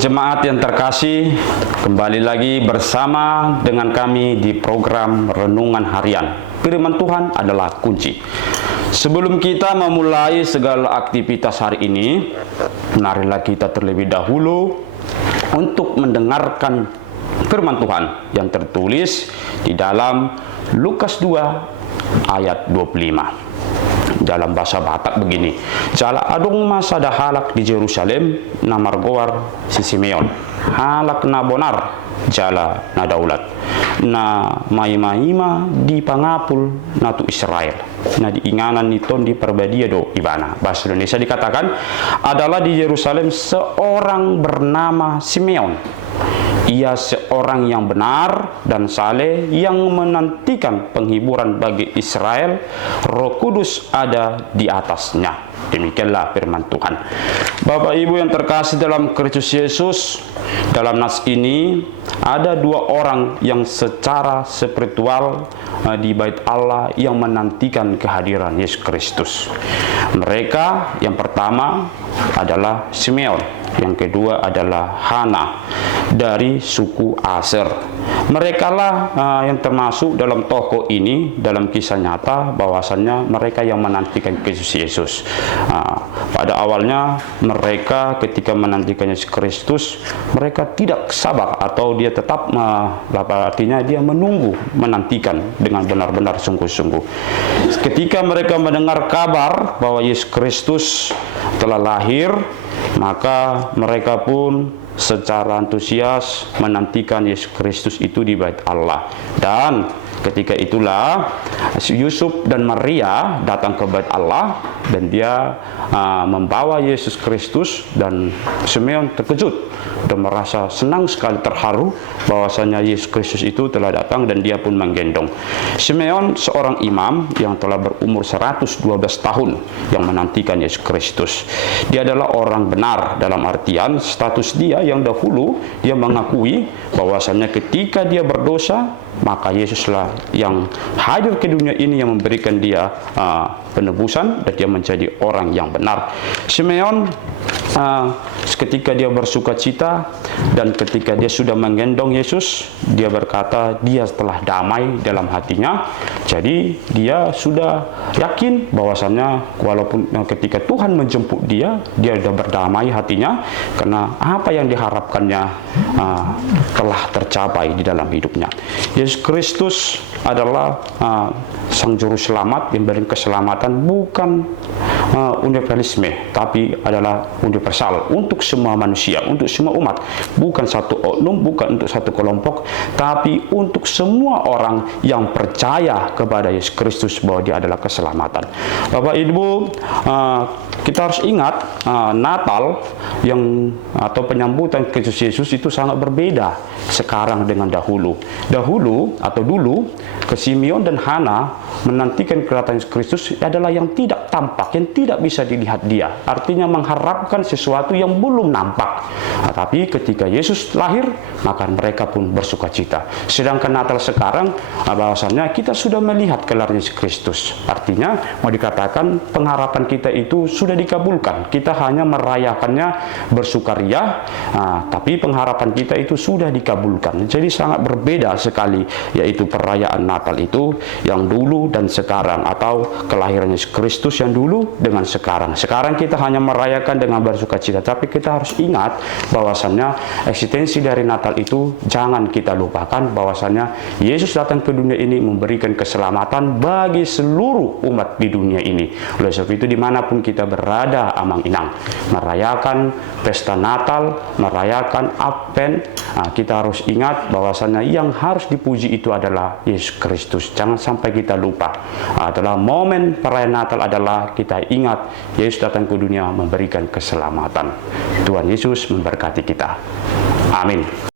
Jemaat yang terkasih, kembali lagi bersama dengan kami di program Renungan Harian. Firman Tuhan adalah kunci. Sebelum kita memulai segala aktivitas hari ini, marilah kita terlebih dahulu untuk mendengarkan firman Tuhan yang tertulis di dalam Lukas 2 ayat 25. Dalam bahasa Batak begini, jala adong masa dahalak di Jerusalem na margoar si Simeon, halak na bonar jala na daulat, na maima di pangapul na tu Israel, na diinganan niton di perbadia do ibana. Bahasa Indonesia dikatakan adalah di Yerusalem seorang bernama Simeon. Ia seorang yang benar dan saleh yang menantikan penghiburan bagi Israel. Roh Kudus ada di atasnya. Demikianlah firman Tuhan. Bapak Ibu yang terkasih dalam Kristus Yesus, dalam nas ini ada dua orang yang secara spiritual di bait Allah yang menantikan kehadiran Yesus Kristus. Mereka yang pertama adalah Simeon, yang kedua adalah Hana dari suku Aser. Merekalah yang termasuk dalam tokoh ini dalam kisah nyata, bahwasannya mereka yang menantikan Kristus Yesus. Pada awalnya mereka ketika menantikan Yesus Kristus, mereka tidak sabar atau dia tetap artinya dia menantikan dengan benar-benar sungguh-sungguh. Ketika mereka mendengar kabar bahwa Yesus Kristus telah lahir, maka mereka pun secara antusias menantikan Yesus Kristus itu di bait Allah. Dan ketika itulah Yusuf dan Maria datang ke bait Allah dan dia membawa Yesus Kristus, dan Simeon terkejut dan merasa senang sekali, terharu bahwasanya Yesus Kristus itu telah datang dan dia pun menggendong. Simeon seorang imam yang telah berumur 112 tahun yang menantikan Yesus Kristus. Dia adalah orang benar dalam artian status dia yang dahulu dia mengakui bahwasanya ketika dia berdosa, maka Yesuslah yang hadir ke dunia ini yang memberikan dia penebusan dan dia menjadi orang yang benar. Simeon ketika dia bersuka cita dan ketika dia sudah menggendong Yesus, dia berkata dia telah damai dalam hatinya. Jadi dia sudah yakin bahwasannya walaupun ketika Tuhan menjemput dia sudah berdamai hatinya, karena apa yang diharapkannya telah tercapai di dalam hidupnya. Yesus Kristus adalah Sang Juru Selamat yang memberi keselamatan, bukan universalisme, tapi adalah universal untuk semua manusia, untuk semua umat, bukan satu oknum, bukan untuk satu kelompok, tapi untuk semua orang yang percaya kepada Yesus Kristus bahwa dia adalah keselamatan. Bapak Ibu, kita harus ingat Natal atau penyambutan Kristus Yesus itu sangat berbeda sekarang dengan dahulu. Dulu Simeon dan Hana menantikan kedatangan Yesus Kristus adalah yang tidak tampak, yang tidak bisa dilihat dia. Artinya mengharapkan sesuatu yang belum nampak. Tapi ketika Yesus lahir, maka mereka pun bersuka cita. Sedangkan Natal sekarang, bahwasannya kita sudah melihat kelar Yesus Kristus. Artinya mau dikatakan pengharapan kita itu sudah dikabulkan. Kita hanya merayakannya bersukaria, tapi pengharapan kita itu sudah dikabulkan. Jadi sangat berbeda sekali, yaitu perayaan Natal itu yang dulu dan sekarang, atau kelahiran Yesus Kristus yang dulu dengan sekarang. Sekarang kita hanya merayakan dengan bersukacita, tapi kita harus ingat bahwasannya eksistensi dari Natal itu jangan kita lupakan, bahwasannya Yesus datang ke dunia ini memberikan keselamatan bagi seluruh umat di dunia ini. Oleh sebab itu dimanapun kita berada, amang-inang, merayakan pesta Natal, merayakan Advent, kita harus ingat bahwasannya yang harus dipuji itu adalah Yesus Kristus. Jangan sampai kita lupa. Adalah momen perayaan Natal adalah kita ingat Yesus datang ke dunia memberikan keselamatan. Tuhan Yesus memberkati kita. Amin.